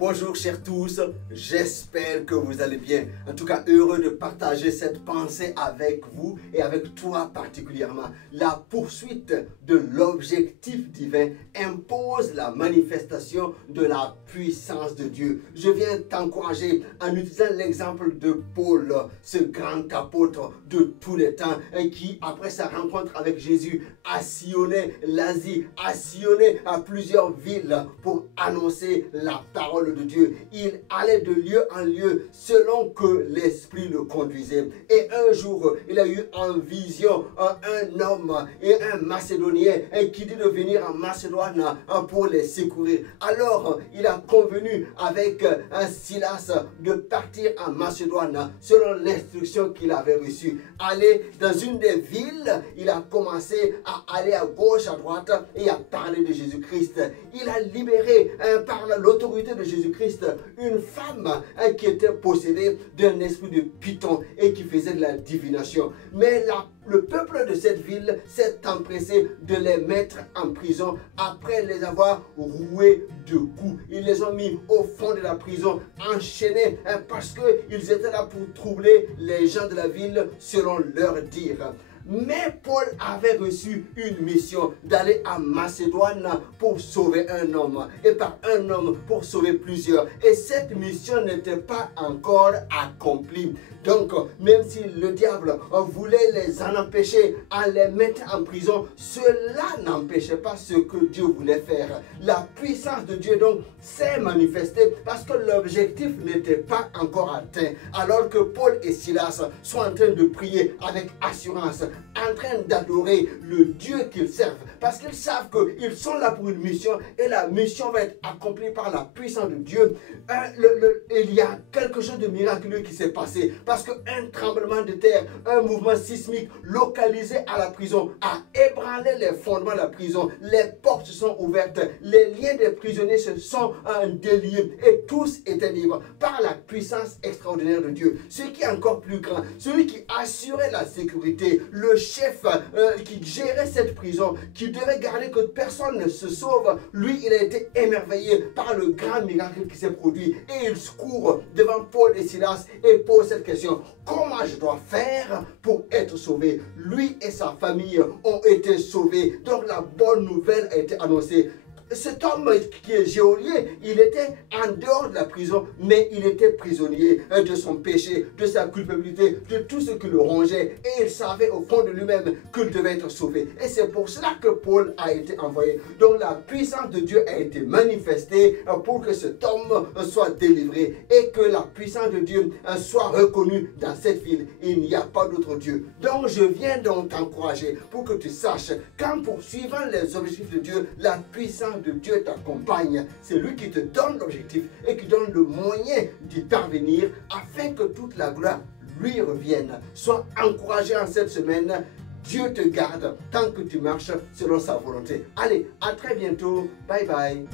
Bonjour chers tous, j'espère que vous allez bien. En tout cas, heureux de partager cette pensée avec vous et avec toi particulièrement. La poursuite de l'objectif divin impose la manifestation de la puissance de Dieu. Je viens t'encourager en utilisant l'exemple de Paul, ce grand apôtre de tous les temps, qui après sa rencontre avec Jésus a sillonné l'Asie, a sillonné à plusieurs villes pour annoncer la parole de Dieu. Il allait de lieu en lieu selon que l'Esprit le conduisait. Et un jour, il a eu en vision un homme et un Macédonien qui dit de venir en Macédoine pour les secourir. Alors, il a convenu avec Silas de partir en Macédoine selon l'instruction qu'il avait reçue. Aller dans une des villes, il a commencé à aller à gauche, à droite et à parler de Jésus-Christ. Il a libéré par l'autorité de Jésus-Christ une femme qui était possédée d'un esprit de python et qui faisait de la divination. Mais le peuple de cette ville s'est empressé de les mettre en prison après les avoir roués de coups. Ils les ont mis au fond de la prison, enchaînés, parce qu'ils étaient là pour troubler les gens de la ville selon leur dire. Mais Paul avait reçu une mission d'aller à Macédoine pour sauver un homme. Et par un homme pour sauver plusieurs. Et cette mission n'était pas encore accomplie. Donc, même si le diable voulait les en empêcher, en les mettre en prison, cela n'empêchait pas ce que Dieu voulait faire. La puissance de Dieu donc s'est manifestée parce que l'objectif n'était pas encore atteint. Alors que Paul et Silas sont en train de prier avec assurance, en train d'adorer le Dieu qu'ils servent. Parce qu'ils savent qu'ils sont là pour une mission et la mission va être accomplie par la puissance de Dieu. Il y a quelque chose de miraculeux qui s'est passé. Parce qu'un tremblement de terre, un mouvement sismique localisé à la prison a ébranlé les fondements de la prison. Les portes se sont ouvertes, les liens des prisonniers se sont déliés et tous étaient libres par la puissance extraordinaire de Dieu. Ce qui est encore plus grand, celui qui assurait la sécurité, le chef qui gérait cette prison, qui devait garder que personne ne se sauve, lui il a été émerveillé par le grand miracle qui s'est produit et il court devant Paul et Silas et pose cette question: comment je dois faire pour être sauvé? Lui et sa famille ont été sauvés. Donc la bonne nouvelle a été annoncée. Cet homme qui est geôlier, il était en dehors de la prison, mais il était prisonnier de son péché, de sa culpabilité, de tout ce qui le rongeait. Et il savait au fond de lui-même qu'il devait être sauvé. Et c'est pour cela que Paul a été envoyé. Donc la puissance de Dieu a été manifestée pour que cet homme soit délivré et que la puissance de Dieu soit reconnue dans cette ville. Il n'y a pas d'autre Dieu. Donc je viens donc t'encourager pour que tu saches qu'en poursuivant les objectifs de Dieu, la puissance de Dieu t'accompagne. C'est lui qui te donne l'objectif et qui donne le moyen d'y parvenir afin que toute la gloire lui revienne. Sois encouragé en cette semaine. Dieu te garde tant que tu marches selon sa volonté. Allez, à très bientôt. Bye bye.